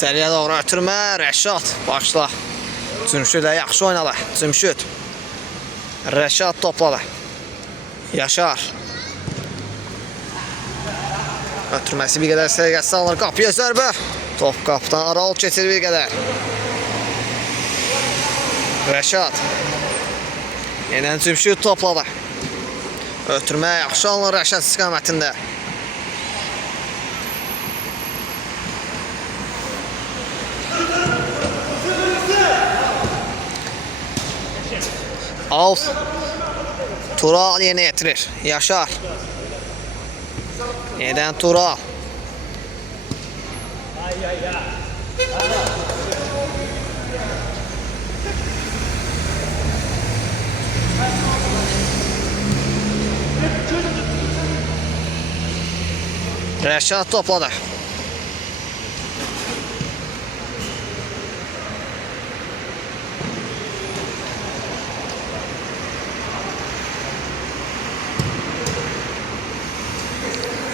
İçəriyə doğru ötürmə, Rəşad başla. Cümşüdlə yaxşı oynadı. Cümşüd. Rəşad topladı. Yaşar. Ötürməsi bir qədər səliqəsiz alınır. Qapıya zərbə. Top qapıdan Aral keçir bir qədər. Rəşad. Yenə Cümşüd topladı. Ötürmə yaxşı alınır Rəşad istiqamətində. Out. Tural yeni yetirir. Yaşar. Yeniden Tural. Rəşad topladı.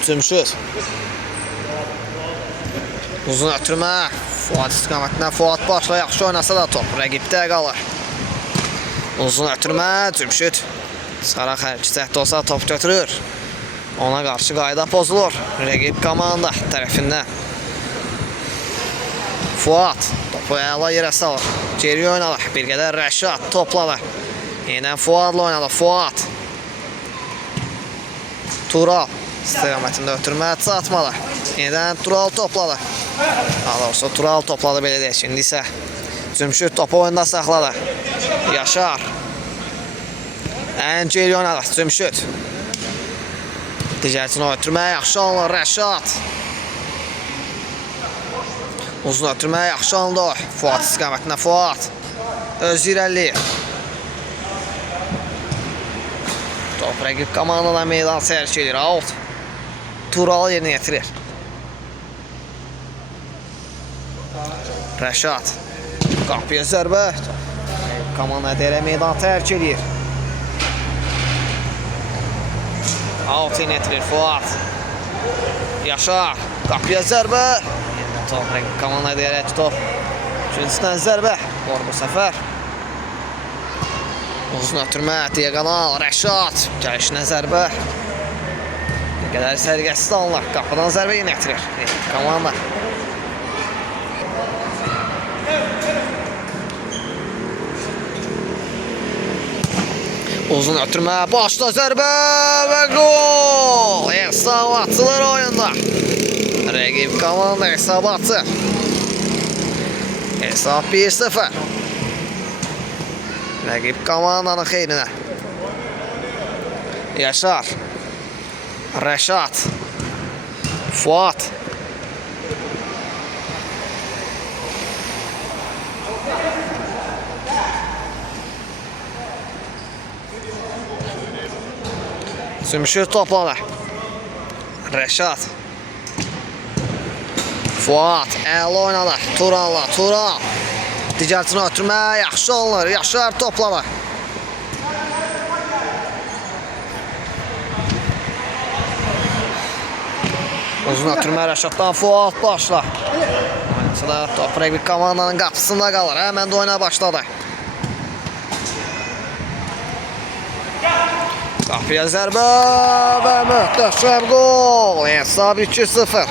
Cümşüd. Uzun ötürmə. Fuad istiqamətindən Fuad başla yaxşı oynasa da top rəqibdə qalır. Uzun ötürmə. Cümşüd. Sara xərci cəhdə olsa top götürür. Ona qarşı qayda pozulur. Rəqib komanda tərəfindən. Fuad. Topu əla yerə salır. Geri oynadı. Bir qədər Rəşad topladı. Yenə Fuadla oynadı. Fuad. Tural. İstiqamətində ötürmə çatmalı. Yeniden Tural topladı. Daha doğrusu Tural topladı belə deyək. Şimdi isə Cümşüd topu oyunda saxladı. Yaşar. Ən geri oynadı. Cümşüd. Digərçini ötürmə yaxşı alınır. Rəşad. Uzun ötürmə yaxşı alındı. Fuad istiqamətində Fuad. Öz irəliyir. Top rəqib komandadan meydan sərk edir. Out. Tural yerinə yetirir. Rəşad. Qapıya zərbə. Komanda deyərək meydan tərk edir. Out yerinə yetirir Fuad. Yaşar. Qapıya zərbə. Top rəqib komanda deyərək top. Üçüncüsündən zərbə. Var bu səfər. Uzun ötürmə. Diagonal. Rəşad. Gəlişinə zərbə. Qədər sərgəsiz alınır. Qapıdan zərbə yenə yetirir. Komanda. Uzun ötürmə. Başda zərbə və gol. Hesab atılır oyunda. Rəqib komanda hesab atır. Hesab 1-0. Rəqib komandanın xeyrinə. Yaşar. Rəşad. Fuad. Cümşüd topladı. Rəşad. Fuad. Əla oynadı. Turalla. Tural. Digərçini ötürmə yaxşı alınır. Yaşar topladı. Uzun ötürmə Rəşaddan Fuad başla. Oynasa da top rəqib komandanın qapısında qalır. Həmən də oyuna başladı. Qapıya zərbə və möhtəşəm gol. Hesab 2-0.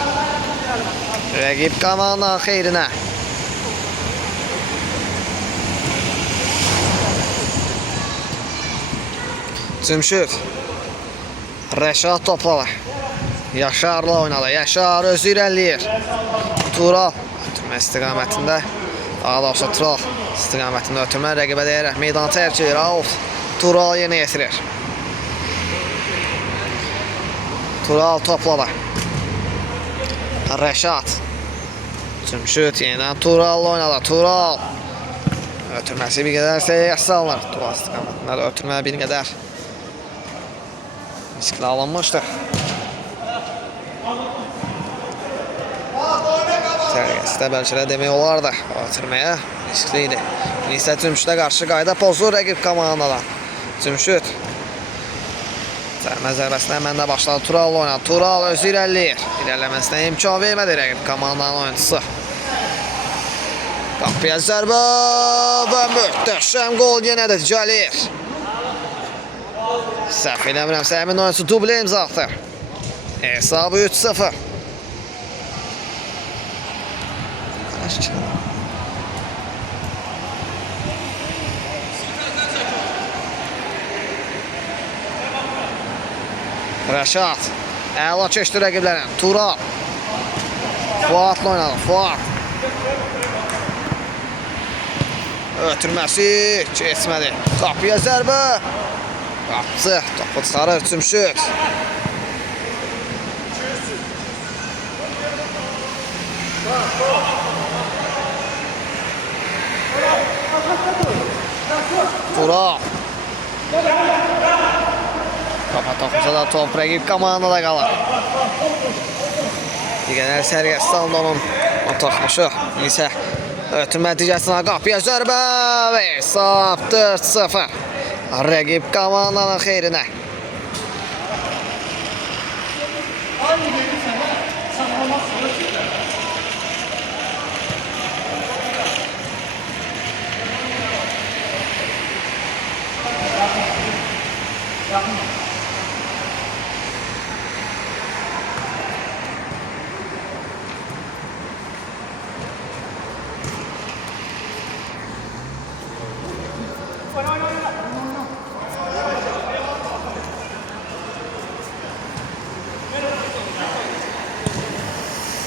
Rəqib komandanın xeyrinə. Cümşüd. Rəşad topladı. Yaşarla oynadı. Yaşar özü irəliyir. Tural. Ötürmə istiqamətində. Daha doğrusu Tural istiqamətində ötürmə. Rəqibə deyərək meydanı tərk edir. Out. Tural yenə yetirir. Tural topladı. Rəşad. Cümşüd yeniden Tural'la oynadı. Tural. Ötürməsi bir qədər səliqəsiz alınır. Tural istiqamətində də ötürmə bir qədər riskli alınmışdır. Səliqəsiz də bəlkə də demək olardı. Ötürməyə riskli idi. İnsə Cümşüdə qarşı qayda pozur rəqib komandadan. Cümşüd. Sərmə zərbəsinə həmən də başladı. Tural'la oynadı. Tural özü irəliyir. İrələməsinə imkan vermədi rəqib komandanın oyuncusu. Qapıya zərbə və möhtəşəm gol yenə də gəlir. Səhv eləmirəmsə həmin oyunçu dublə imza atır. Hesabı 3-0. Rəşad əla keçdi rəqiblərin. Tural Fuatla oynadı. Fuat ötürməsi keçmədi. Qapıya zərbə. Qapıcı topu çıxarır. Cümşüd Tural Kafa toxunca da top rəqib komandada qalır. Digər sərgəsi aldı onun toxunuşu. İsə ötürmə digəsinə qapıya zərbə və hesab 4-0. Rəqib komandanın xeyrinə.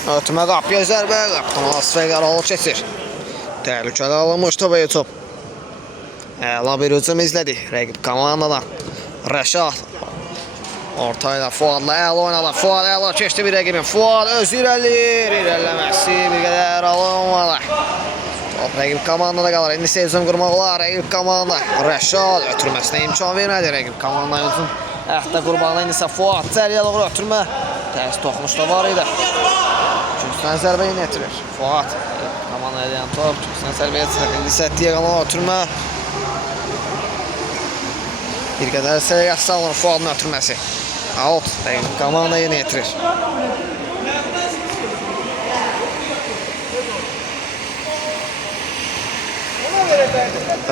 Ötürmə qapıya zərbə. Qaptan Asfəq Aralı keçir. Təhlükəli alınmış topa YouTube. Əla bir hücum izlədik rəqib komandadan. Rəşad orta ilə Fuadla əla oynadı. Fuad əla keçdi bir rəqibin. Fuad öz irəliyir. İrəliləməsi bir qədər alınmadı. Top rəqib komandada qalır. İndi isə hücum qurmaq olar rəqib komanda. Rəşad ötürməsinə imkan vermədi rəqib komanda hücum. Əxtə qurbağına indi isə Fuad cəriyə doğru ötürmə. Tərs toxunuş da var idi. Üçüncüdən zərbə yenə etirir. Fuad komanda edən top. Üçüncüdən zərbə etirir. İndi isə diagonal ötürmə. Bir qədər səriyyəsi alınır Fuadın ötürməsi. Out. Komanda yenə etirir.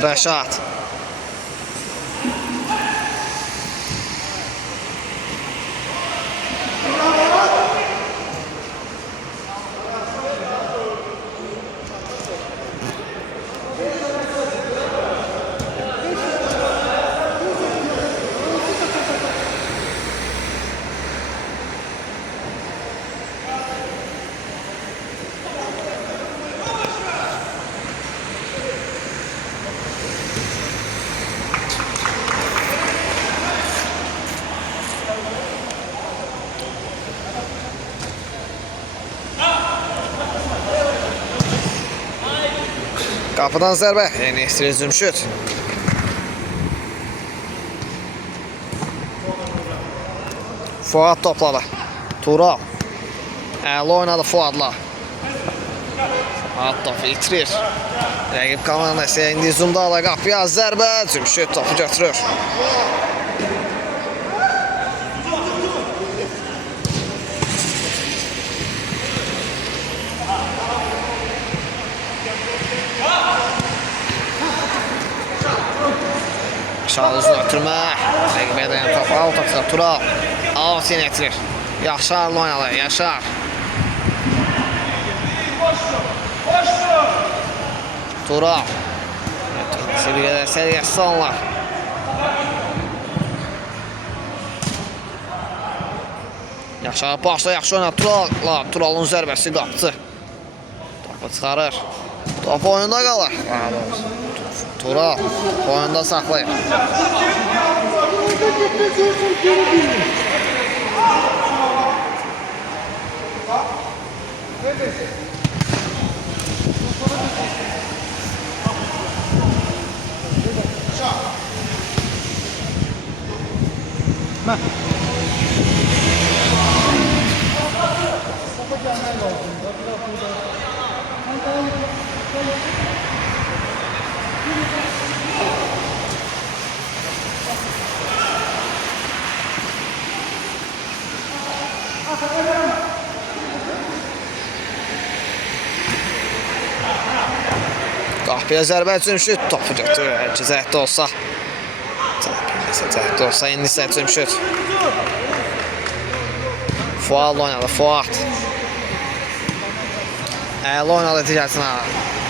Rəşad Qapıdan zərbə. Yeni istəyir Cümşüd. Fuad topladı. Tural əla oynadı Fuadla. Fuad topu itirir. Rəqib komanda isə indi hücumda ala qapıya zərbə. Cümşüd topu götürür. Aşağı uzun ötürmə. Rəqibə dayan topu out atır. Tural out yenə etirir. Yaşarla oynadı. Yaşar Tural bir qədər səriyyəsi alınlar. Yaşar başla yaxşı oynadı. Turalın zərbəsi qapçı. Topu çıxarır. Top oyunda qalır. Tural oyunda saxlayır. Qapıya zərbə Cümşüd. Topu götürür. Cəhətdə olsa. Cəhətdə olsa indi isə Cümşüd. Fuad oynadı. Fuad. Əli oynadı digərsinə.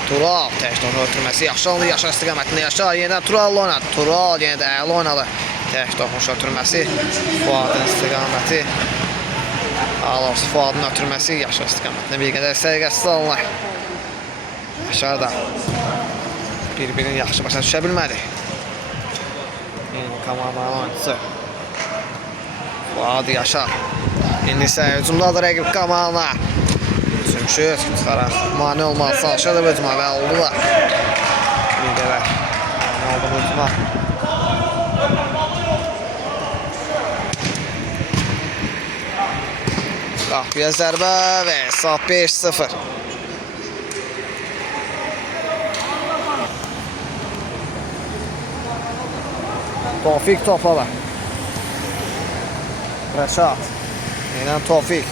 Tural tək topu ötürməsi yaxşı oldu. Yaşar istiqamətində Yaşar yenidən Tural oynadı. Tural yenə də Əli oynadı. Tək topun ötürməsi. Fuadın istiqaməti. Alos Fuadın ötürməsi Yaşar istiqamətində bir qədər səliqəsiz alınır. Yaşar da bir-birini yaxşı başa düşə bilmədi. Yeni komandanın oyuncusu Fuad Yaşar. İndi isə hücumdadır rəqib komanda. Cümşüd çıxaraq mane olmalı çalışır da hücuma və oldular. Bir qədər mane oldu hücuma. Qapıya zərbə və hesab 5-0. Tofik topladı. Rəşad. Yenə Tofik.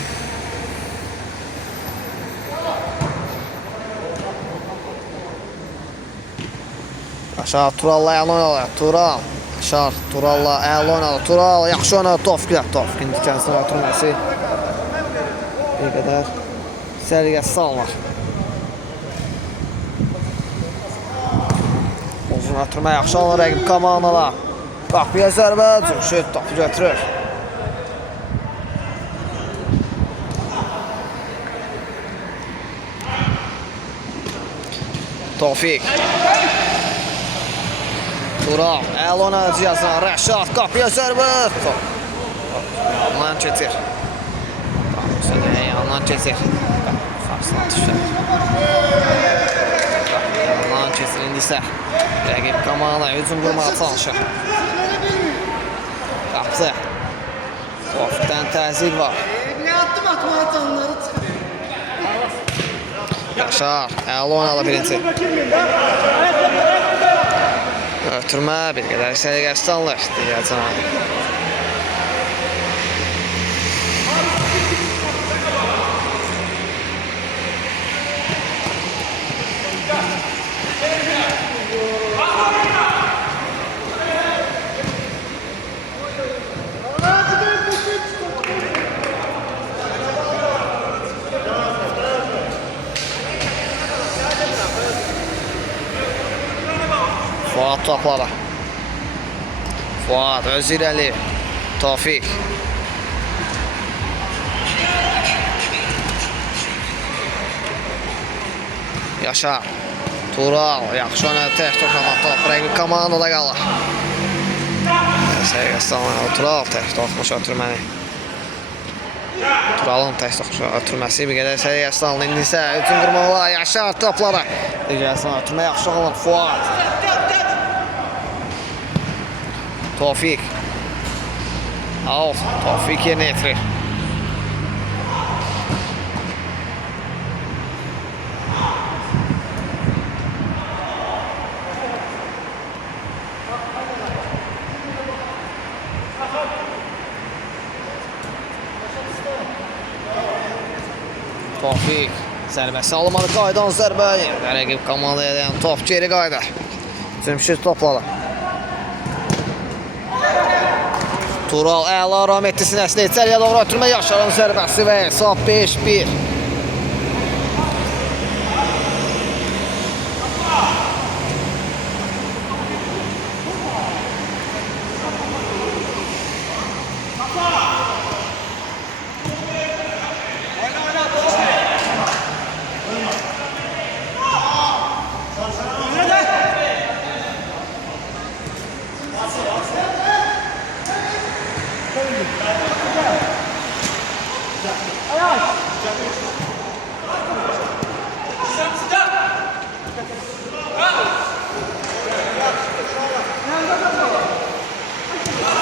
Yaşar Turalla əl oynadı. Tural. Yaşar Turalla əl oynadı. Tural yaxşı oynadı. Tofiklə. Tofikin dikənsini ötürməsi bir qədər səliqəsiz alınır. Uzun ötürmə yaxşı alınır rəqib komandalar. Qapıya zərbə Cümşüd topu götürür. Tofik. Tural, əl oynadı cihazına, Rəşad, qapıya zərbə. Yandan keçir. Yandan keçir. Farslan düşər. Yandan keçir, indi isə rəqib komanda hücum qurmağa çalışır. Qapısı. Tofikdən təzyiq var. Yaşar, əl oynadı birinci. Ötürmə bir qədər səliqəsiz alınır digər cənabı. Fuad topladı. Fuad öz irəli. Tofik. Yaşar. Tural. Yaxşı oynadı tək toplama. Top rəqib komandada qalır. Səliqəsiz alınan Tural tək toxmuş ötürməni. Turalın tək toxmuş ötürməsi bir qədər səliqəsiz alınır. İndi isə hücum qurmalar. Yaşar topladı. Digərsinə ötürmə yaxşı alınır. Fuad. Tofik. Out. Tofik yerinə yetirir. Tofik. Zərbəsi alınmadı. Qaydan zərbə. Rəqib komandaya dayan. Top geri qayda. Cümşüd topladı. Tural əla aram etdi sinəsində. İçəriyə doğru ötürmə Yaşarın zərbəsi və hesab 5-1.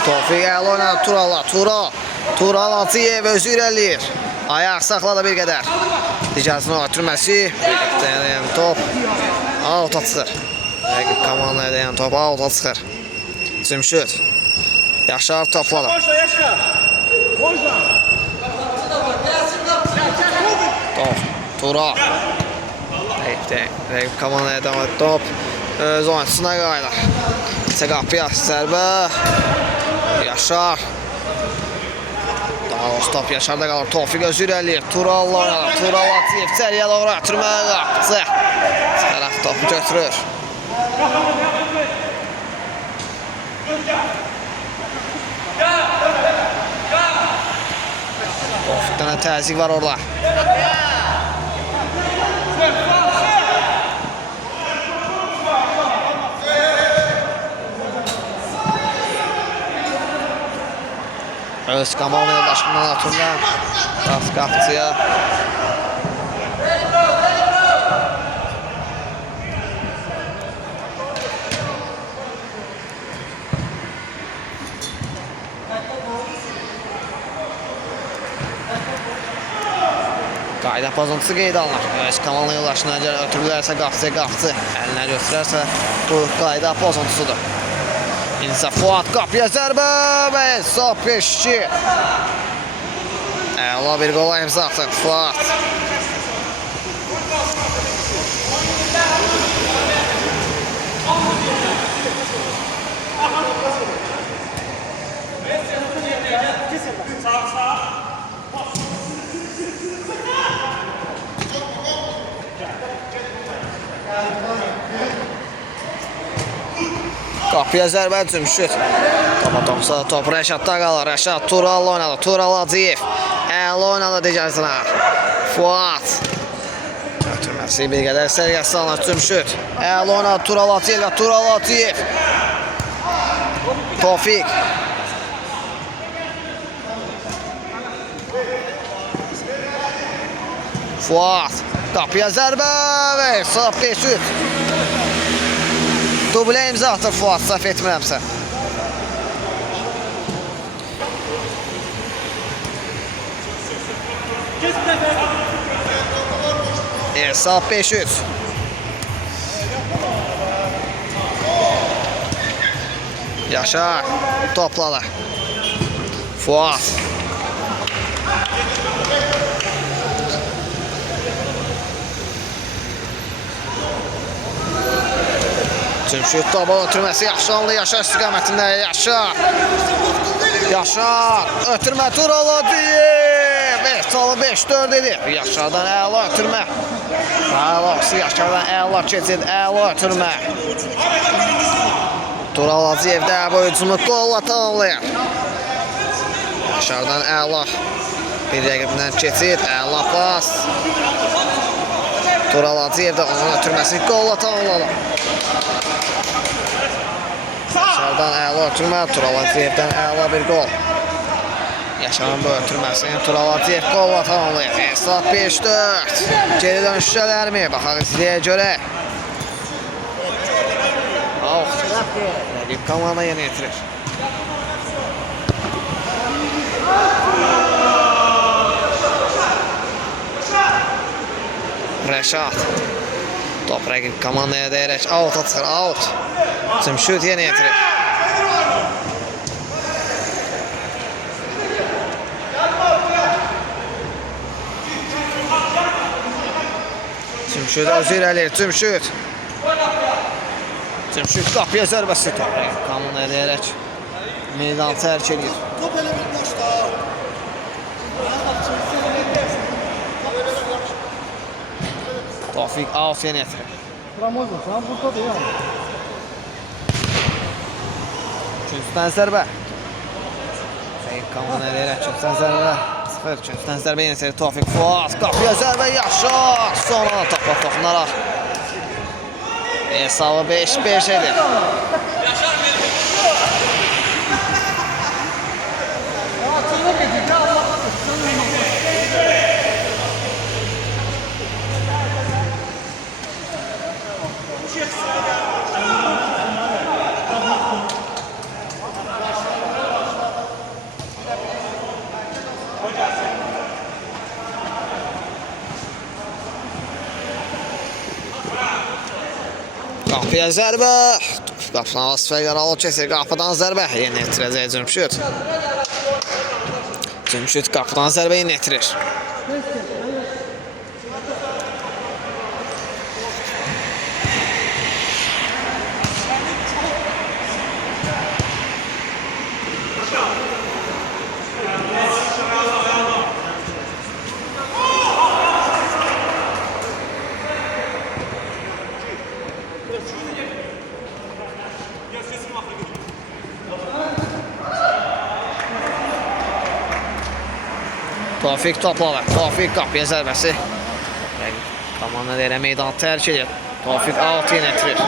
Tofik əl oynadı Turalla. Tural Atıyev özü irəliyir. Ayaq saxladı bir qədər. Digərsinin ötürməsi. Top out çıxır. Rəqib komandaya dayan top out çıxır. Cümşüd. Yaşar topladı. Top. Tural. Rəqib komandaya devam edir. Top öz oyunçusuna qayıdır. İçə qapıya zərbə. Yaşar. Daha doğrusu top Yaşarda qalır. Tofiq özü irəliyir. Turalla oynadır. Tural Atiyev içəriyə doğru ötürməyə qapıcı. Tərəf topu götürür. Tofiqdən təzyiq var orada. Öz komanda yoldaşından atırlar. Qaz qapıcıya. Qayda pozuntusu qeyd alınır. Öz komanda yoldaşına ötürürlərsə qapıcı əlinə götürərsə bu qayda pozuntusudur. İnsa Fuat qapıya zərbə və hesab 5-2. Əla bir qola imza atır Fuat. Qapıya zərbə Cümşüd. Top Rəşadda qalır. Rəşad Tural oynadı. Tural Hacıyev. Əla oynadı digərsinə. Fuat. Ötürməsi bir qədər sərgəsi salınır Cümşüd. Əla oynadı Tural Hacıyev. Tural Hacıyev. Tofiq. Fuat. Qapıya zərbə və hesab 5-3. Dublə imza atır Fuat, səhv etmirəmsə. Hesab 5-3. Yaşar topladı. Fuat. Cümşüd topu ötürməsi Yaşarlı. Yaşar istiqamətində. Yaşar. Yaşar. Ötürmə Tural Hacıyev. Ehtalı 5-4 edir. Yaşardan əla ötürmə. Əlaxısı Yaşardan əla keçid. Əla ötürmə. Tural Hacıyev də bu hücumu qolla tamamlayır. Yaşardan əla. Bir rəqibindən keçid. Əla pas. Tural Hacıyev də onun ötürməsini qolla tamamladı. Yaşardan əla ötürmə, Tural Hacıyevdən əla bir qol. Yaşarın bu ötürməsini Tural Hacıyev qolla tamamlayır. Hesab 5-4. Geri dönüşlərmi? Baxaq izləyə görə. Rəqib komanda yeni yetirir. Rəşad. Top rəqib komandaya dəyərək out atır, out. Cümşüd yeni yetirir. Cümşüd özü irəliyir, Cümşüd. Cümşüd qapıya zərbəsi. Top rəqib komandaya dəyərək meydanı tərk edir. Top elə bir boşda. Tofiq out yeni yetirir. Ramazan, sen burada değil mi? Üçüncüdən zərbə. Rəqib komandaya dəyərək üçüncüdən zərbə. 0. Üçüncüdən zərbə yeni yetirir. Tofiq Fuat. Qapıya zərbə Yaşar. Sonra da topa toxunaraq. Hesabı 5-5 edir. Qapıya zərbə. Qapıdan Asfer Qaralı keçir. Qapıdan zərbə. Yeni yetirəcək Cümşüd. Cümşüd qapıdan zərbə yeni yetirir. Tofik topladı. Tofik qapıya zərbəsi. Komanda elə meydanı tərk edir. Tofik out yönetilir.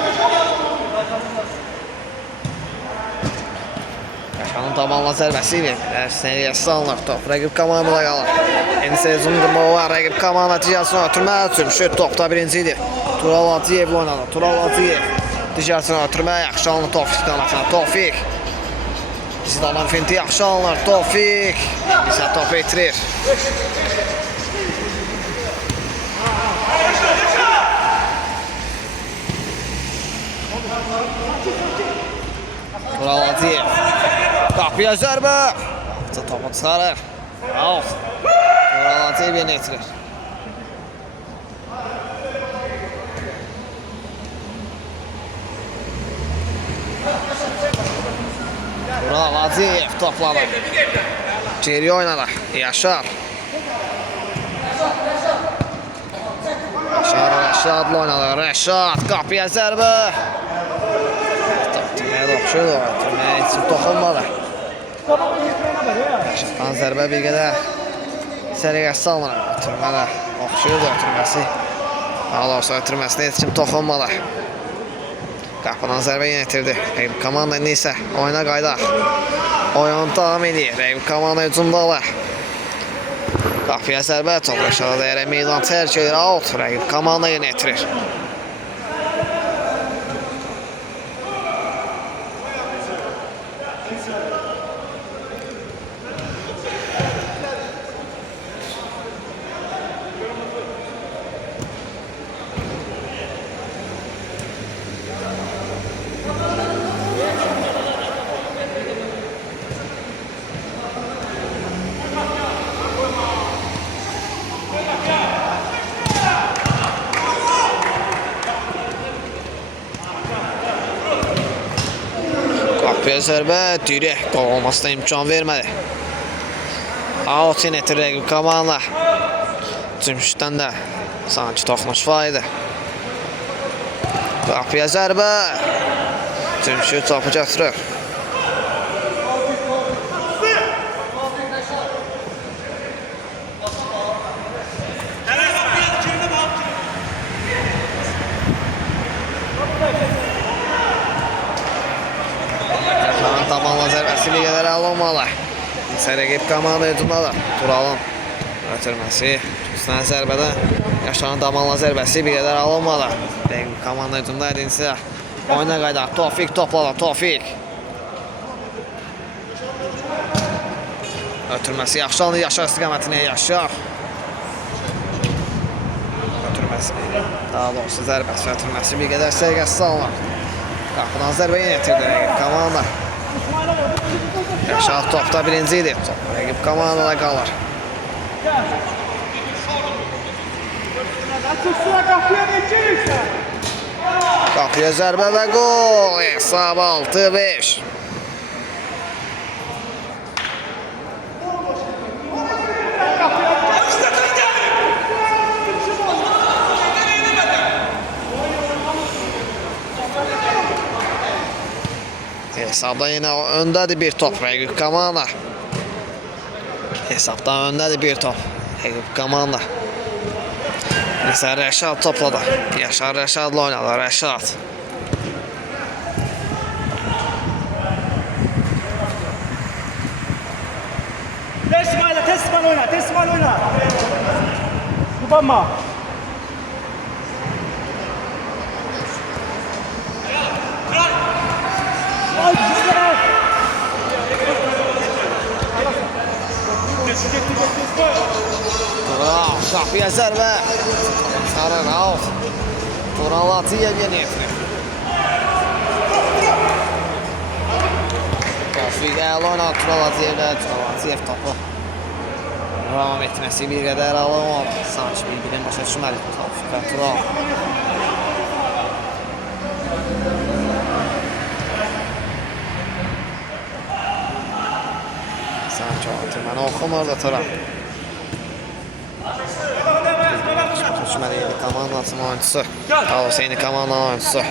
Yaşanın tabanla zərbəsi ilə Ərsəniyə salınır. Top rəqib komandada qalır. Enisəyə Zundurmova rəqib komanda nəticəsini ötürməyə üçün. Şut topda birinci idi. Tural Hacıyevlə oynadı. Tural Hacıyev nəticəsini ötürməyə yaxşı alınır Tofik istiqamətində. Tofik. Zidalan finti yaxşı alınır. Tofik. İsə topu itirir. Tural Hacıyev. Qapıya zərbə. Topu çıxarır. Out. Tural Hacıyev yeni itirir. Tural Hacıyev topladı. Geri oynadı. Yaşar. Yaşar Rəşadla oynadı. Rəşad qapıya zərbə. Tüməyə oxşuyor. Tüməyə heç toxunmadı. Rəşaddan zərbə bir qədər səriyyəsi alınır. Tüməyə oxşuyor. Tüməsi. Daha doğrusu ötürməsinə heç kim toxunmadı. Qapıdan zərbə yönetirdi. Rəqib komanda indi isə oyuna qaydaq. Oyun davam edir. Rəqib komanda hücumdalar. Qapıya zərbə. Top Rəşada da meydan tərk edir. Out. Rəqib komanda yönetirir. Qapıya zərbə, dirək qol olmasına imkan vermədi. Out yönetir rəqib komanda. Cümşüddən də sanki toxunuş var idi. Qapıya zərbə. Cümşüd topu götürür. Tabanla zərbəsi liqələrə alınmalı. İsə rəqib komanda hücumdadır. Turalın ötürməsi. Üstünə zərbədən Yaşarın tabanla zərbəsi bir qədər alınmalı. Rəqib komanda hücumda edinsə oyuna qaydaq. Tofik topladı. Tofik. Ötürməsi yaxşı alınır. Yaşar istiqamətinə Yaşar. Ötürməsi. Daha doğrusu zərbəsi və ötürməsi bir qədər səriyyəsiz alınır. Qapıdan zərbə yönetirdi rəqib komanda. Yaşar topda birinci idi. Rəqib komandada qalır. Qapıya zərbə və qol. Hesab 6-5. Hesabda yine öndədir bir top rəqib komanda. Hesabda öndədir bir top rəqib komanda. Mesela Rəşad topladı. Yaşar Rəşadla oynadı. Rəşad. Teslim oyna, teslim oyna. Kubanma. Qapıya zərbə. Sarır out. Tural Hacıyev yeni yetirir. Tofik əla oynadı Tural Hacıyevlə. Tural Hacıyev topu davam etməsi bir qədər alınmadı. Sanki bir-birinin başa düşmədi. Tofik və Tural. Sanki o atırmanı oxumurdu Tural. Düşməliydi komandasının oyuncusu. Hüseyni komandanın oyuncusu.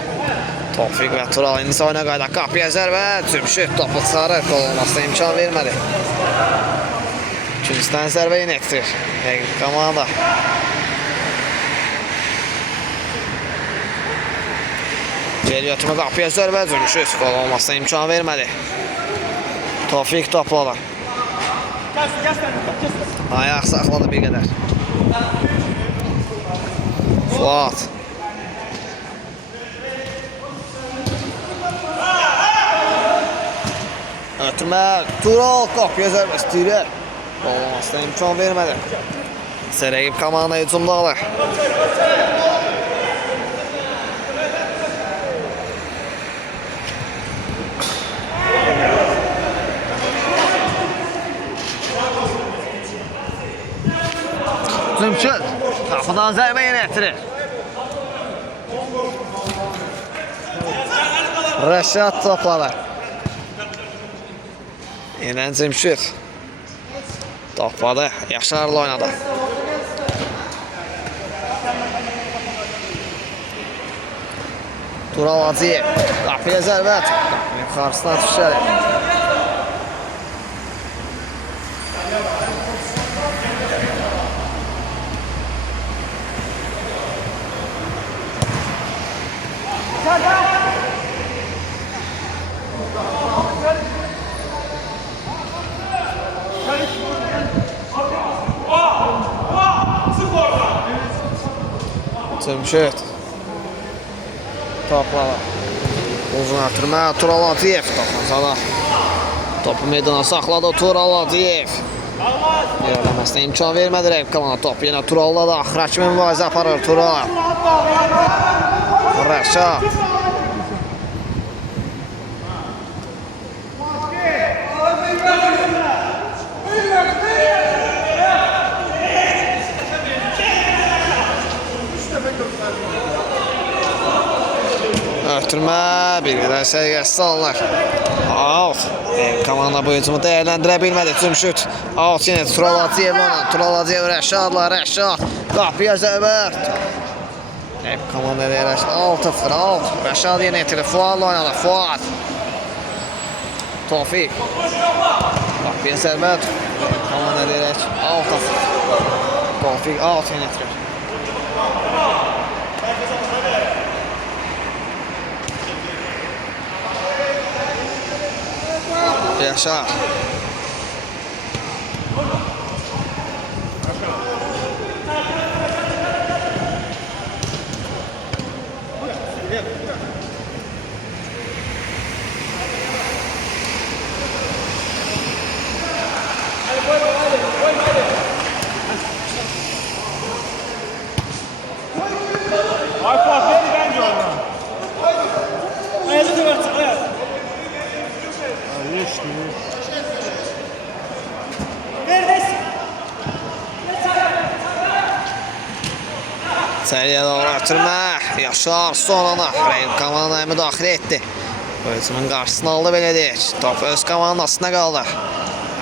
Tofik və Tural indi isə oyuna qaydaq. Qapıya zərbə. Cümşüd topu çıxarır. Qol olmasına imkan vermədi. İkincisindən zərbə yenə etirir. Rəqib komanda. Geri götürmə qapıya zərbə Cümşüd. Qol olmasına imkan vermədi. Tofiq topladı. Ayaq saxladı bir qədər. Fuat. Ötürmə Tural qapıya zərbə istəyir. Qol olmasına imkan vermədi. Rəqib komanda hücumdadır. Cümşüd qapıdan zərbə yenə etirir. Rəşad topladı. Yenə Cümşüd topladı. Yaşarlı oynadı. Tural Hacıyev qapıya zərbə. Yuxarısına düşər. Cümşüd topladı. Uzun ötürmə Tural Hacıyev topladı. Topu meydana saxladı Tural Hacıyev. Yerləməsinə imkan vermədi rəqib komanda. Top yenə Turalda da Hakimi mübarizə aparır Tural. Rəşad. Ötürmə bir qədər səviyyəsi salınır. Out. Komanda bu hücumu dəyərləndirə bilmədi. Cümşüd. Out yenə Tural Hacıyevlə. Tural Hacıyev Rəşadla. Rəşad. Qapıya zərbə. Komanda deyərək 6-0 out. Rəşad yenə itirir. Fuadla oynadı. Fuad. Tofiq. Qapıya zərbə. Komanda deyərək 6-0. Tofiq out yenə itirir. Yaşar. İçəriyə doğru ötürmə. Yaşar son ana. Rəqib komandaya müdaxilə etdi. Hücumun qarşısını aldı belə deyək. Top öz komandasına qaldı.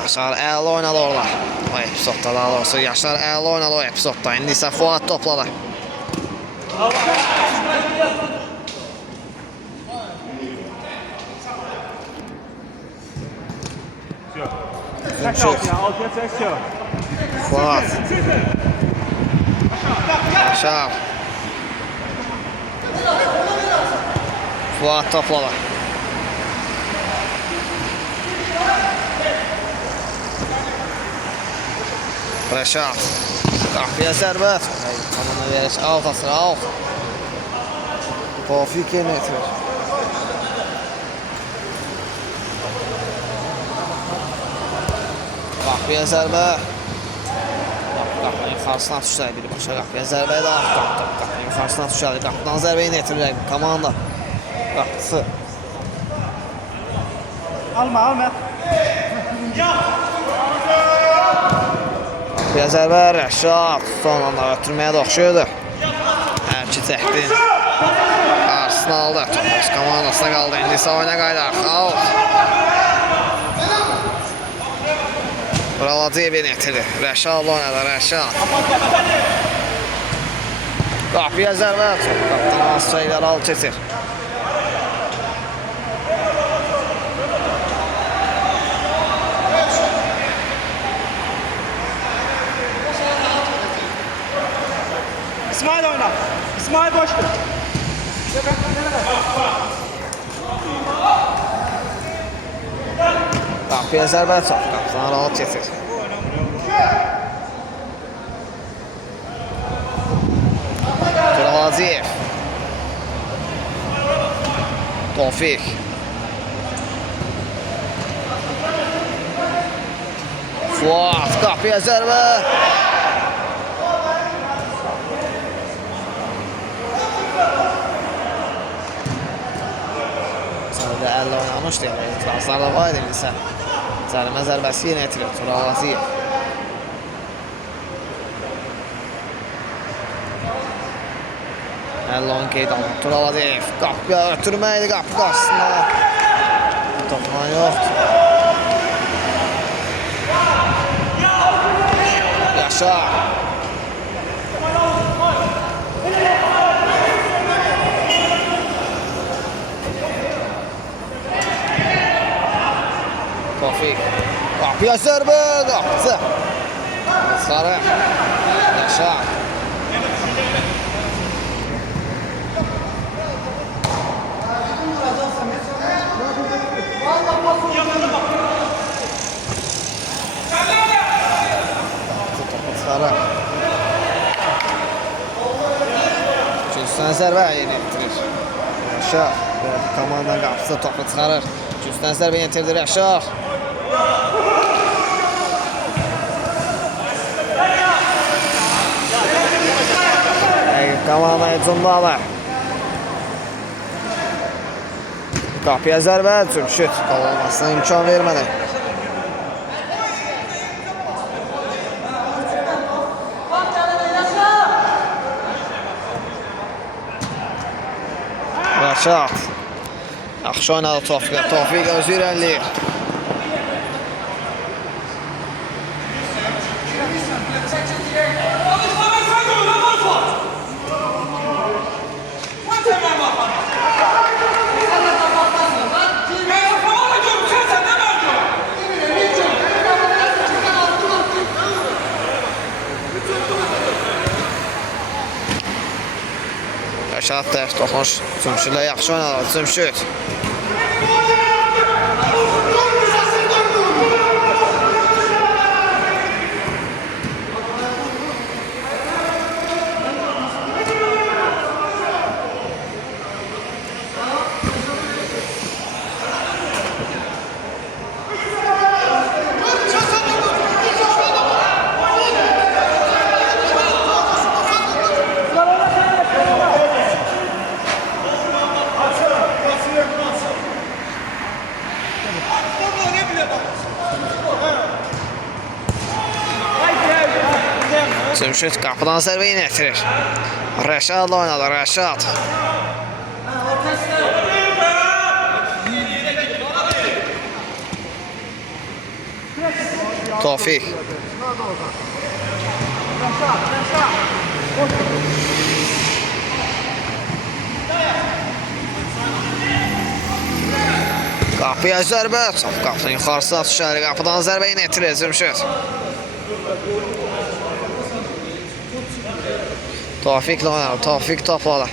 Yaşar əla oynadı orada. O epizodda daha doğrusu Yaşar əla oynadı o epizodda. İndi isə Fuad topladı. Fuad. Yaşar. Fuad topladı. Rəşad. Qapıya zərbə. Komanda veriş alt asıra alt. Tofiq yenə itirir. Qapıya zərbə. Qapının yuxarısına düşər birbaşa. Qapıya zərbə də qapının yuxarısına düşər. Qapıdan zərbə yenə itirir komanda. Qapısı. Alma. Qapıya zərbə Rəşad. Son anda ötürməyə də oxşuyurdu. Hər iki təhdin. Qarşısını aldı. Tomas komandasına qaldı. İndi isə oyuna qaydaq. Out. Ralacıyev yenə itirdi. Rəşad oynadı. Rəşad. Qapıya zərbə. Qapıdan az şeylər al keçir. Qapıya zərbə çox. Qapıdan rahat getir. Turalaziyev. Tofiq. Fuat. Qapıya zərbə. Sadəcə 50 oynamışdı. İtirazlar da var edilsə. Cərimə zərbəsi yenə etirir. Turalaziyev. Əlon qeyd alın. Turalaziyev. Qapıya ötürməkdir. Qapı qarşısında. Toxunan yoxdur. Yaşar. Tofiq. Qapıya zərbə. Qapısı. Sarı. Yaşar. Sarı. Cüzdən zərbə yeni etirir. Yaşar. Komandanın qapısı topu çıxarır. Cüzdən zərbə yeni itirir Yaşar. Komanda hücumdadır. Qapıya zərbə, Cümşüd qol olmasına imkan vermədi. Rəşad. Yaxşı oynadı Tofiq. Tofiq özü irəliləyir. Rəşad dərs toxunuş. Cümşüdlə yaxşı oynadı. Cümşüd. Cümşüd qapıdan zərbə yenə etirir. Rəşadla oynadı. Rəşad. Tofiq. Qapıya zərbə. Qapının yuxarısına düşər. Qapıdan zərbə yenə etirir Cümşüd. Tofiqlə oynadı. Tofiq topladı.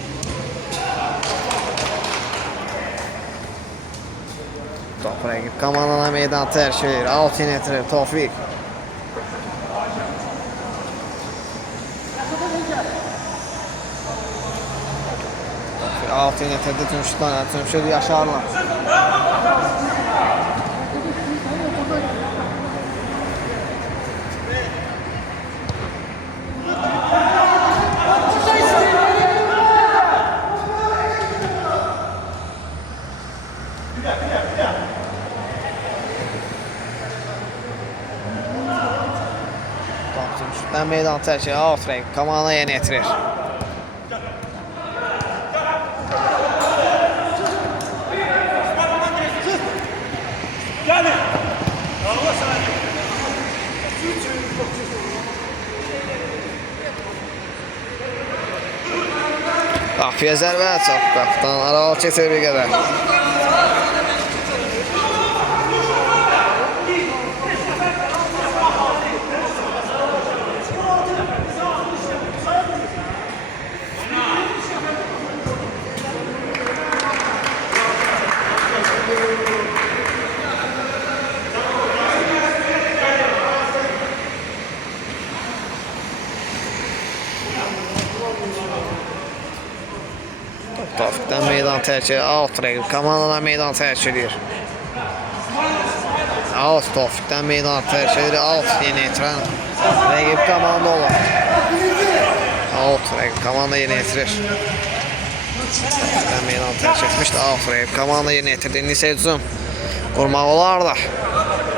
Top rəqib komandana meydan tərk edir. Out yenə etirir Tofiq. Out yenə etirdi Cümşüdlə. Cümşüd Yaşarla. Cümşüddən meydan tərk edir. Out rəqib komandana yenə etirir. Qapıya zərbə çox. Qapıdan aralı keçir bir qədər. terk edir. Out rəqib komandadan meydan terk edir. Out Tofiqdən meydan terk edir. Out yeni itiren rəqib komanda olur. Out rəqib komanda yeni itirir. Tofiqdən meydan terk etmişdi. Out rəqib komanda yeni itirdi. İndi isə hücum qurmaq olar da.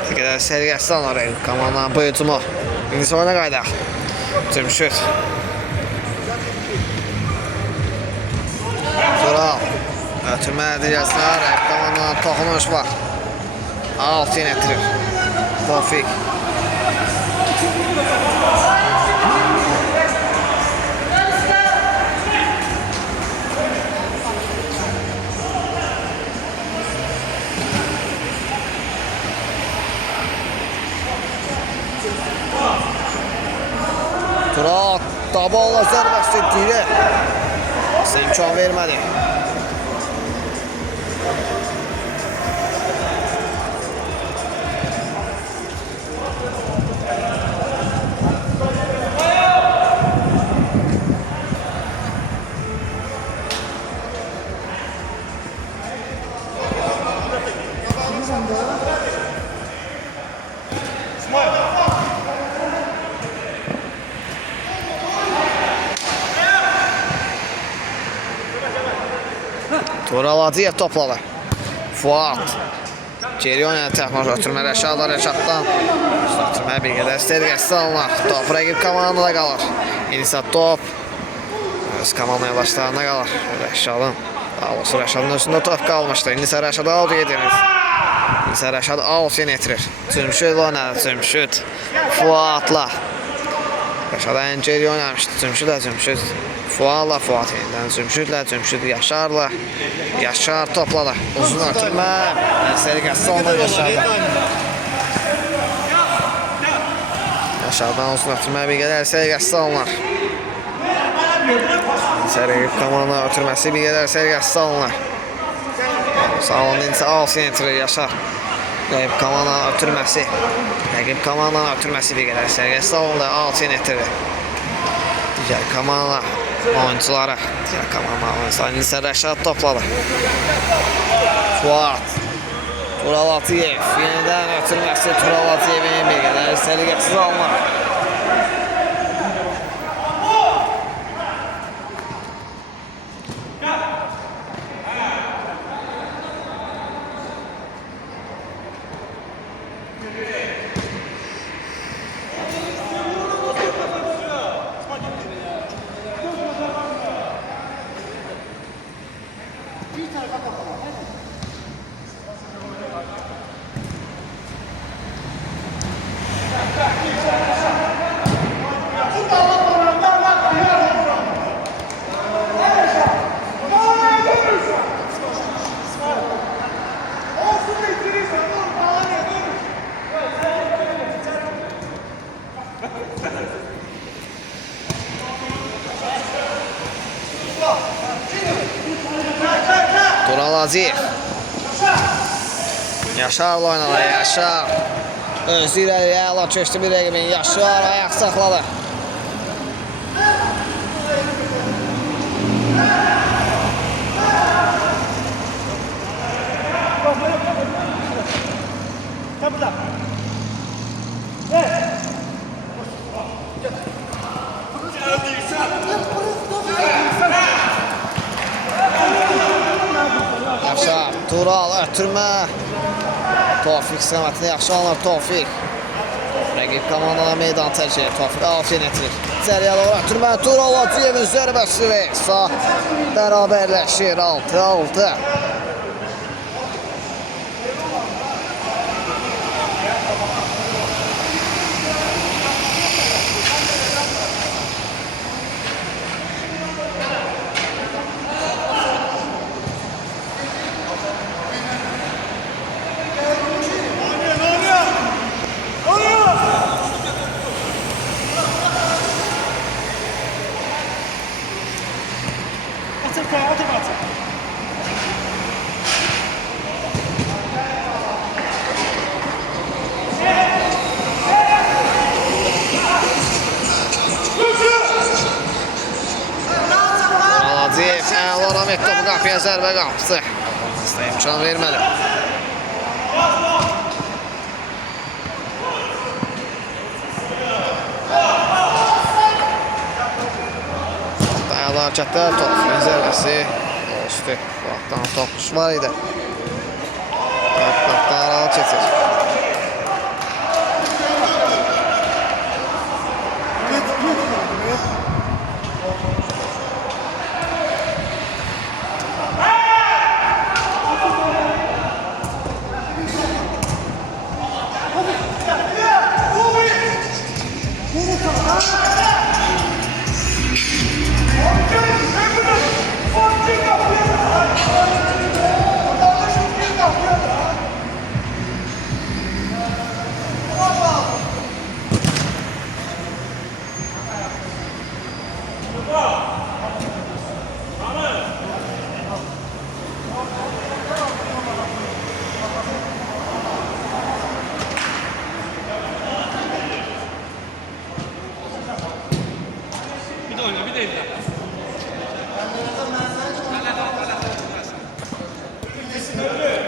Bir qədər sərgəsi alır rəqib komandanın bu hücumu. İndi isə oyuna qaydaq. Cümşüd. Tural. Ötürmə digəsinə rəqib komandanın toxunuş var. Alt yine itirir. Tofik. Tural taballa zərbəsi etdiyi. İmkan vermədi. Tural Hacıyev topladı. Fuat. Geri oynayan təxmin ötürmə Rəşad Rəşaddan. Ötürməyə bir qədər istəyirgəsi alınır. Top rəqib komandada qalır. İnisa top öz komanda yoldaşlarına qalır. Rəşadın. Daha doğrusu Rəşadın özündə top qalmışdı. İndi isə Rəşad out yedirir. İndi isə Rəşad out yeni itirir. Cümşüd oynadı. Cümşüd. Fuatla. Rəşad ən geri oynamışdı. Cümşüd. Fuatla Fuat yenidən Cümşüdlə. Cümşüd Yaşarla. Yaşar topladı. Uzun ötürmə. Sərgəsi alınır Yaşardan. Yaşardan uzun ötürmə bir qədər sərgəsi alınır. Rəqib komanda ötürməsi bir qədər sərgəsi alınır. Sağolunda isə alt yeni itirir Yaşar. Rəqib komandanın ötürməsi. Rəqib komandanın ötürməsi bir qədər sərgəsi alınır. Alt yeni itirir. Digər komanda oyuncuları. Digər komanda oyuncuları. İndi isə Rəşad topladı. Fuat. Tural Hacıyev. Yenidən ötürməsi Tural Hacıyevin bir qədər sərgəsiz alınır. Tural Hacıyev. Yaşarla oynadı. Yaşar. Özü irəliyə əla köçdü bir rəqibin. Yaşar ayaq saxladı. Yaşar, Tural, ötürmə. Tofik istiqamətində yaxşı alınır Tofik. Rəqib komandana meydan tərk edir. Tofik alt yeni itirir. İçəriyə doğru ötürmə. Tural Hacıyevin zərbəsi və sağ bərabərləşir 6-6. Qapıya zərbə qapısı. Sizə imkan vermədi. Dayalı hərəkətdə Tofiqin zərbəsi. Üstü. Vaxtdan topuş var idi. Qapıdan aralı keçir.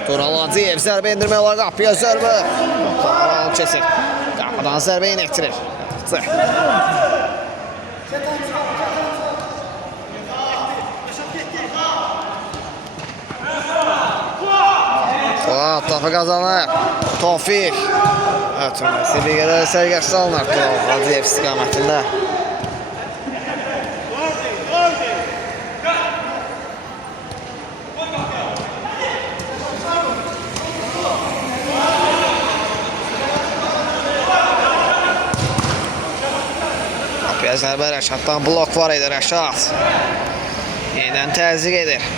Tural Hacıyev zərbə endirmək olar qapıya zərbə. Aralı keçir. Qapıdan zərbə inəktirir. Fuat topu qazanır. Tofiq. Ötürməsi bir qədər sərgəsi alınır. Tural Hacıyev istiqamətində. Zərbə Rəşaddan blok var idi Rəşad. Yenidən təzyiq edir.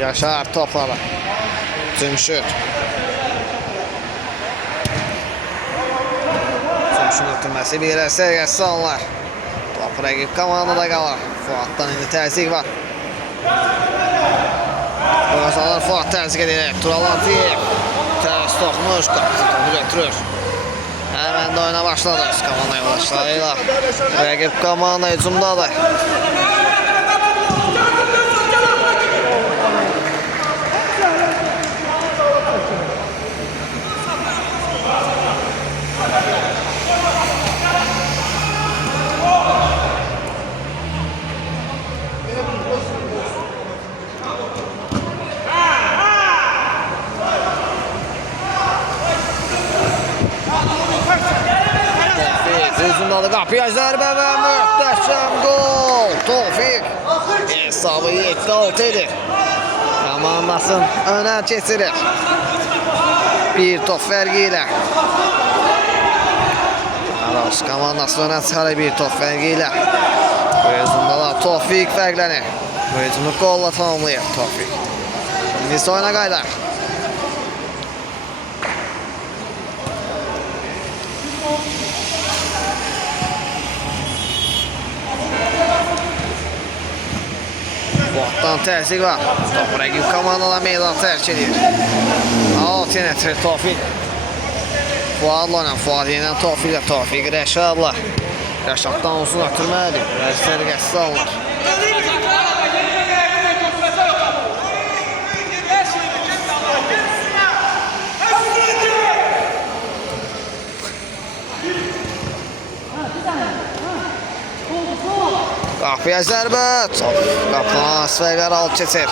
Yaşar topladı. Cümşüd. Cümşüd ötürməsi bir yerə sərgəsi alınır. Top rəqib komandada qalır. Fuatdan indi təzyiq var. Qazanır Fuat təzyiq edir. Tural Hacıyev. Tərs toxmuş. Qapısı topu götürür. Həmən də oyuna başladı. Komanda yoldaşlarıyla. Rəqib komanda hücumdadır. Hücumdadır qapıya zərbə və möhtəşəm gol. Tofiq hesabı 7-6 edir. Komandasını önə keçirir. Bir top fərqi ilə. Aros komandası önə çıxarır bir top fərqi ilə. Bu hücumdalar Tofiq fərqlənir. Bu hücumu qolla tamamlayır Tofiq. İndi oyuna qayıdar. Fuatdan təzyiq var. Top rəqib komandalar meydan tərk edir. Alt yenə Tofiq. Fuadla ilə Fuad yenə Tofiqlə. Tofiq Rəşadla. Rəşaddan uzun ötürməlidir. Bəzi sərgəsiz alınır. Qapıya zərbə. Qapıdan Asfəqər alıb keçir.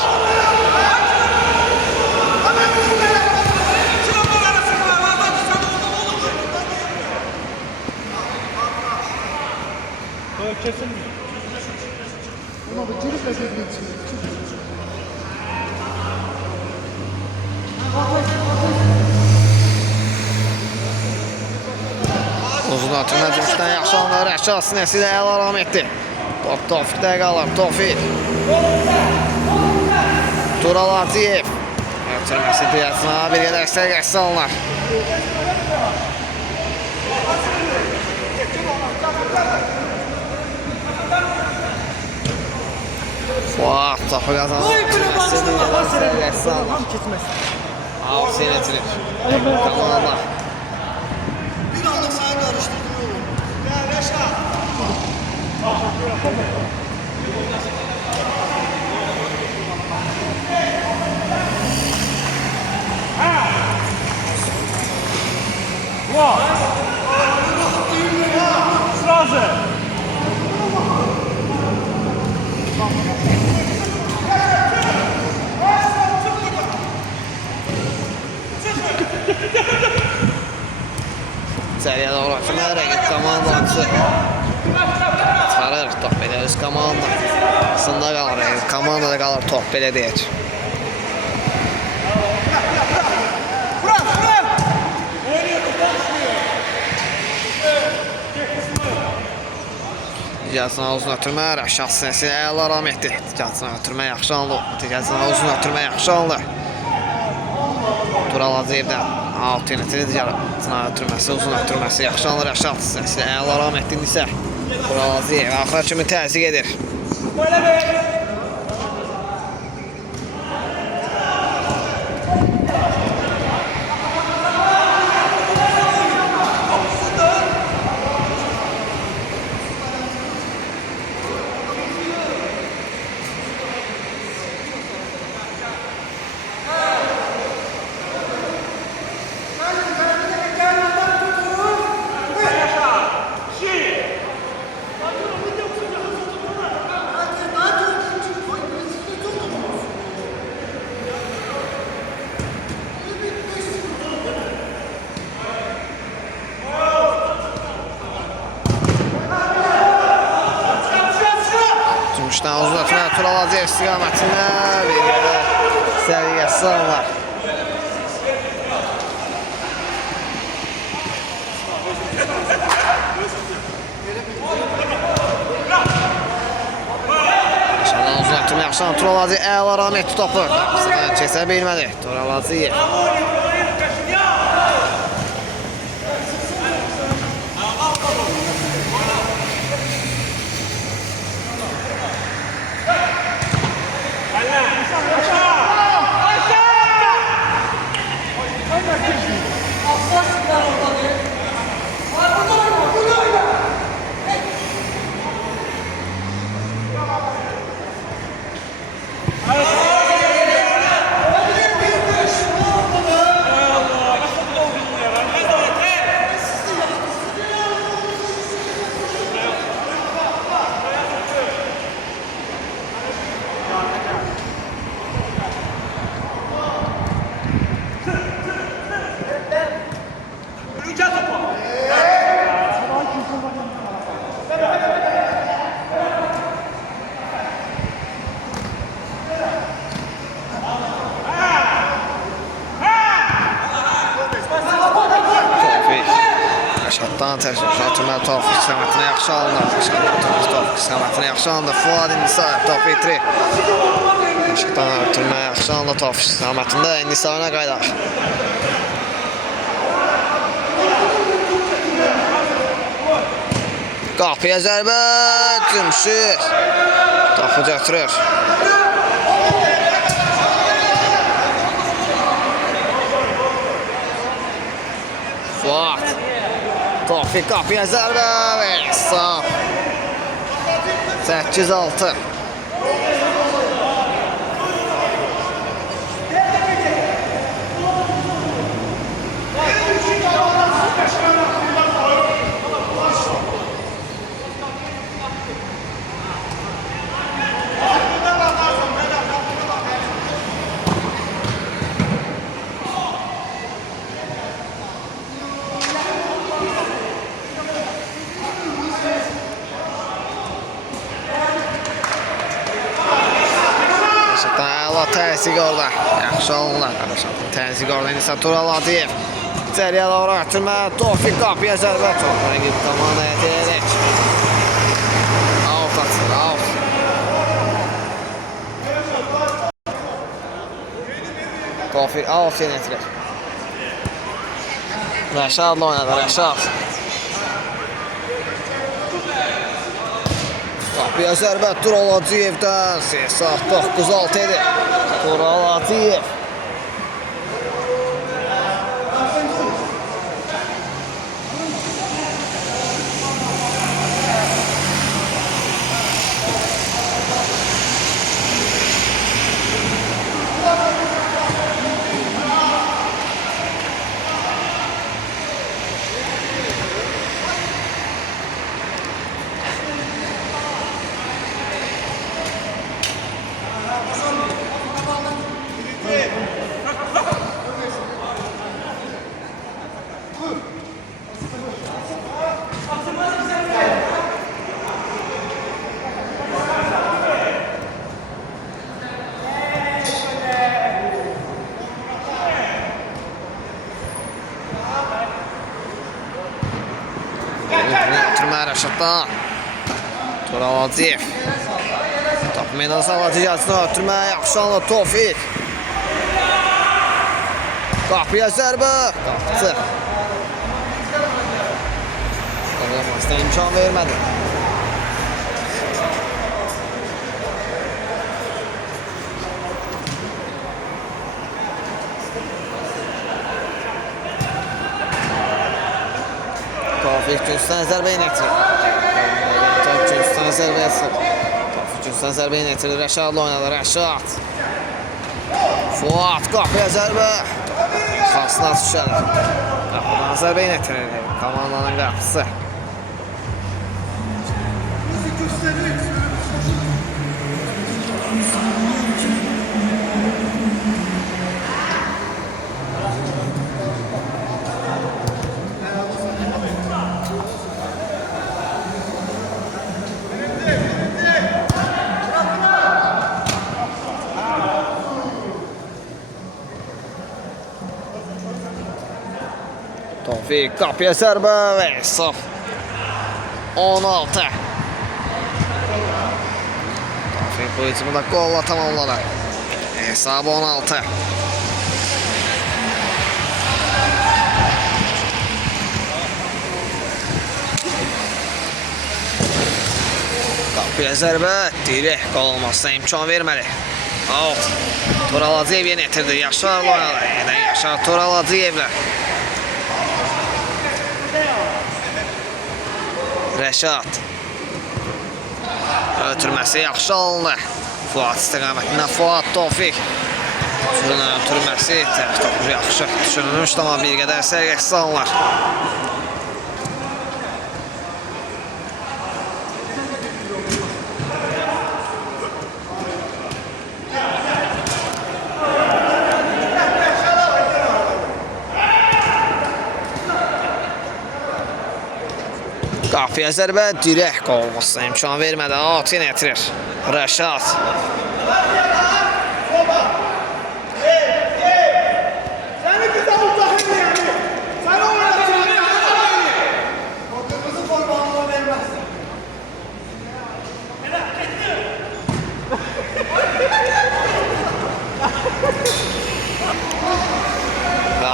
Kesin. Ama bu çocuk da Uzun ötürmə Cümüşdən yaxşı anlar. Rəşad sinəsi ilə əl aram etdi. Top Tofiqdə qalır. Tofiq. Tural Arziyev. Ötürməsi Diyatına bir qədər səqəsi alınır. Fuat topu qazanır. Ötürməsi bir qədər səqəsi alınır. Avsiyen etilir. Komanda. Bir anlık sana karıştırdım oğlum. Gel Reşat. Sразу. İçəriyə doğru atılır. Rəqib komandansı. Çıxarır top belə öz komanda. Sında qalır. Rəqib komandada qalır top belə deyək. Dicəsinə uzun ötürmə, Rəşad sinəsi əl aram etdi. Dicəsinə ötürmə yaxşı anlı. Dicəsinə uzun ötürmə yaxşı anlı. Tural Aziyevdən alternativ Dicəsinə ötürməsi, uzun ötürməsi yaxşı anlı. Rəşad sinəsi əl aram etdi isə. Tural Aziyev axıra kimi təzyiq edir. Cümüşdən uzun ötürmə, Tural Aziyev istiqamətində bir qədər səviyyəsi var. Aşağıdan uzun ötürmə yaxşıdan Tural Aziyev əl aram etdi topu. Qapısından keçə bilmədi Tural Aziyev. Rəşaddan tərəf atılma Tofiq istiqamətinə yaxşı alınır. Tofiq istiqamətinə yaxşı alınır. Fuad İndisa top itirir. Rəşaddan atılma yaxşı alınır Tofiq istiqamətində. İndisa oyuna qaydar. Qapıya zərbə, Cümşür topu götürür. Fuad Tofiq qapıya zərbə və hesab 8-6. Təzyiq orada. Yaxşı olurlar. Təzyiq orada. İnsan Tural Aziyev. İçeriye doğru ötürme. Tofik kapıya zərbə. Çok rəqib komandaya deyərək. Out atır, out. Tofik out yenə etirir. Rəşadla oynadı, Rəşad. Kapıya zərbə Tural Hacıyevdən. Sesat 9-6 edir. Tural Hacıyev. Ötürmə Rəşaddan. Tural Hacıyev. Top meydan sağladı gəlsin ötürmə. Yaxşı anla Tofik. Qapıya zərbə. Qapıcı. Qazanmasına imkan vermədi. Tofik Günstan zərbə yönetilir. Tofik Günstan zərbə yönetilir. Tofik Günstan zərbə yönetilir. Rəşadla oynadı. Rəşad. Fuat qapıya zərbə. Xasına düşəlir. Qapıdan zərbə yönetilir. Komandanın qapısı. Tofik kapıya zərbə və hesab 16. Tofik bu hücumu da golla tamamladı. Hesab 16. Kapıya zərbə dirək qol olmasına imkan verməli. Out. Tural Hacıyev yenə itirdi. Yaşarla oynadı. Yenə Yaşar Tural Hacıyevlə. Rəşad. Ötürməsi yaxşı alındı. Fuat istiqamətindən Fuat Tofik. Sürünün ötürməsi tərəf topu yaxşı düşünülmüşdü, amma bir qədər sərgəsiz alınlar. Qapıya zərbə dirək qol olmasına imkan vermədi. Out yenə itirir. Rəşad.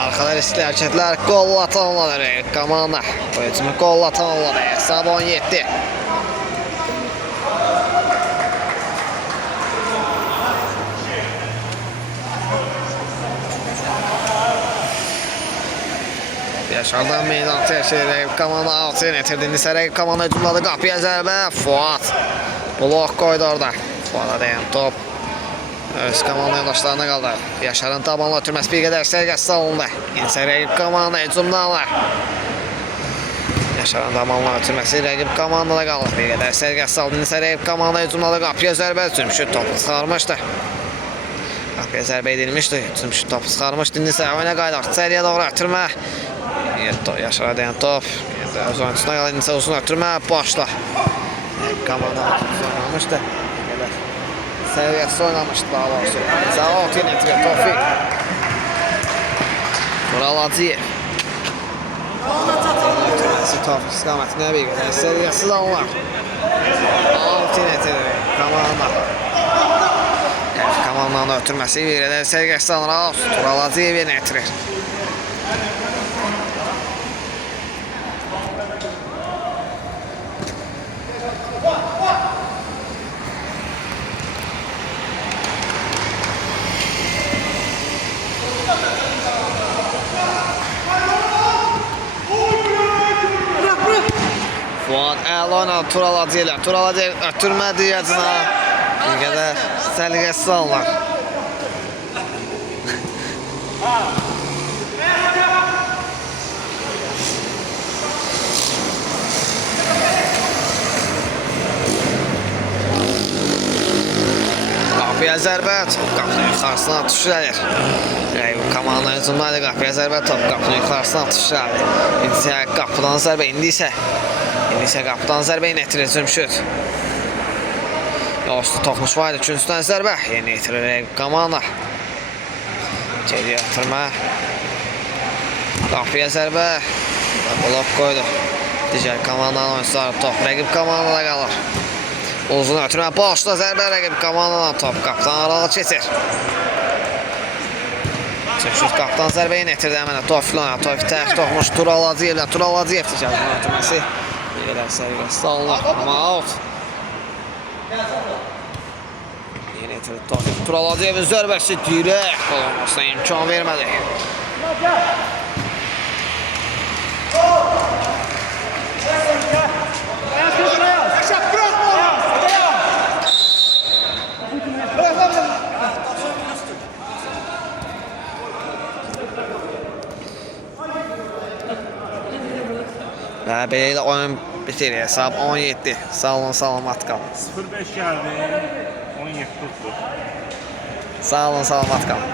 Arxada riskli hərəkətlər qolla tamamladı. Komanda bu hücumu qolla tamamladı. Hesab 17. Yaşardan meydan təşkil komanda altı yetirdi. İndi isə komanda hücumladı. Qapıya zərbə. Fuat blok qoydu orada. Fuata dayan top. Öz komanda yoldaşlarına qaldı. Yaşarın tabanla ötürməsi bir qədər sərgəsiz alındı. İndi isə rəqib komanda hücumdanlar. Yaşarın tabanla ötürməsi rəqib komandada qaldı. Bir qədər sərgəsiz aldı. İndi isə rəqib komanda hücumladı. Qapıya zərbə. Cümşüd topu çıxarmışdı. Qapıya zərbə edilmişdi. Cümşüd topu çıxarmışdı. İndi isə oyuna qaydaq. İçəriyə doğru ötürmə. Yaşara dayan top. Öz oyuncusuna qaldı. İndi isə uzun ötürmə. Başla. Komanda oynamışdı. Səviyyəsi oynamışdı daha doğrusu. Zavot yenə itirir Tofik. Tural Hacıyev. top istiqamətində bir qədər səviyyəsiz alınır. 6 netir komanda. Komandanın ötürməsi bir qədər səviyyəsiz alınır. Tural Hacıyev yenə itirir. Fuad əla oynadı Tural Hacıyevlə. Tural Hacıyev ötürmədi yacına. Bir qədər səliqəsiz alınır. Qapıya zərbə, qapının yuxarısına atış edir. Komandanın hücumdaydı, qapıya zərbə, top qapının yuxarısına atış edir. İndi qapıdan zərbə, indi isə qapıdan zərbə yenə itirir Cümşüd. Yoxsa toxmuş var idi, üçüncüdən zərbə, yenə itirir komanda. Geriyə atırma. Qapıya zərbə, blok qoydu. Digər komandanın oyuncuları top rəqib komandada qalır. Uzun ötürmə, boşda zərbə rəqib komandadan top qapıdan aralı keçir. Cümşüd qapıdan zərbə yenə itirdi həmən Tofiq oynadı. Tofiq tək toxmuş Tural Hacıyevlə. Tural Hacıyev digər ötürməsi. Yenə səviyyəsiz alınır, amma out. Yenə itirdi Tofiq. Tural Hacıyevin zərbəsi dirək qol olmasına imkan vermədi. Və belə ilə oyun bitirir. Hesab 17. Sağ olun, salamat qalın. 0-5 gəldi. 17 tutdu. Sağ olun, salamat qalın.